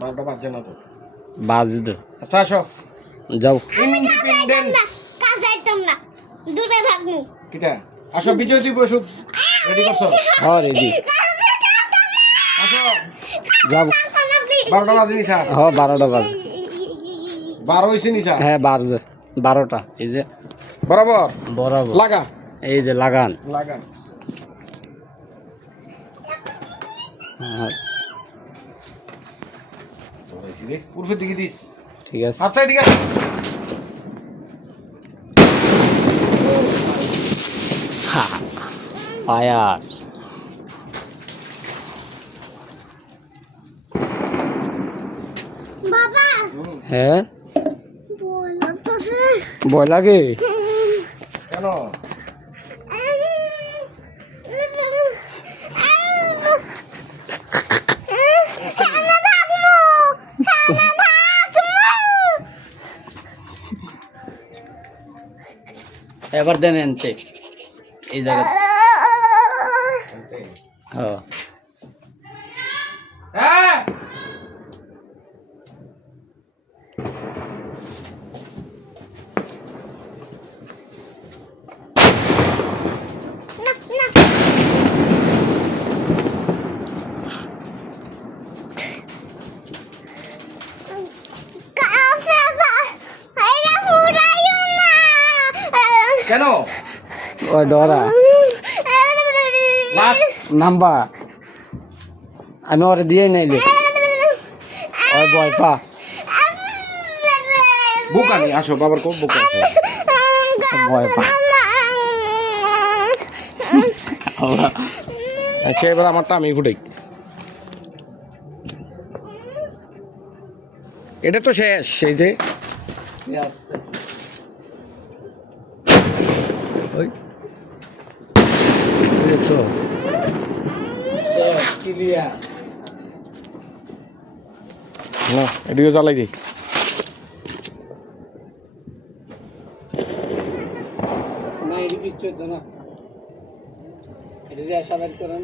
12টা বাজে না তো। বাজে তো। আচ্ছা আসো। যাও। ইন্ডিপেন্ডেন্ট কাছে আইতাম না। দূরে থাকমু। কিটা? আসো বিজয় দিবস ওষুধ রেডি করছো? হ্যাঁ রেডি। আসো। যাও। 12টা বাজে নিছা? হ্যাঁ 12টা বাজে। 12 হইছে নিছা? হ্যাঁ 12টা। এই যে বরাবর বরাবর লাগা। এই যে লাগান। লাগান। হ্যাঁ, ধরেছি রে পূর্বের দিকে দিস। ঠিক আছে। আচ্ছা এদিকে ফায়ার। বাবা হ্যাঁ বলো তো ভয় লাগে। কেন? এবার দেন এনতে এই জায়গা। হ্যাঁ হ্যাঁ কেন? ওই ডরা লাস্ট নাম্বা আমি ওরে দিয়ে নাইলে ওই ভয় পা। বুকানি আসো বাবার কো বুকা ভয় পা। আচ্ছা এবার আমারটা আমি ফুটাই। এটা তো শেষ সেই যে ওই দেখছো ক্লিয়ার। না এদিকে জ্বালাই দিই। না এটি কিচ্ছু হতো না। এটা দিয়ে আশা বের করেন।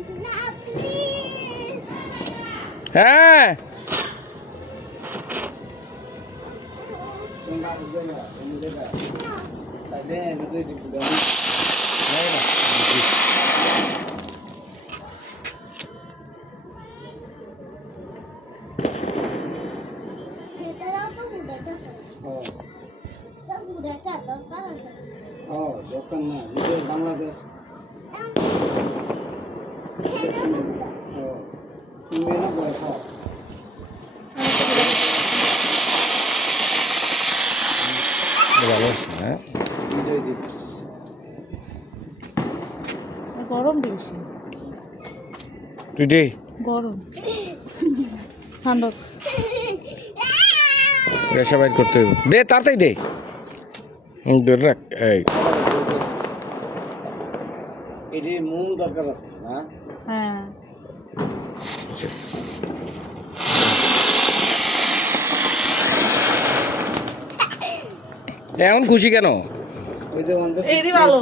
হ্যাঁ ভেতরেও তো ঘুরাইতেছে তো ঘুরাইতে দরকার আছে দরকার না যে বাংলাদেশ হেঁটেও তো ঘুরাই তুমি না ভয় পাও। ভালো আছে হ্যাঁ বিজয় দিবস গরম বেশি তুই দে গরম ঠান্ডা রেশা বাইর করতে হবে দে তাড়াতাড়ি দে ধরে রাখ এই এটি মন দরকার আছে না। হ্যাঁ এখন খুশি কেন? ওই যে অন্ধ এরই ভালো।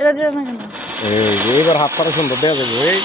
এটা দিয়ে না কেন এই যে এবার হাত পাড়া সুন্দর দেওয়া যাবে এই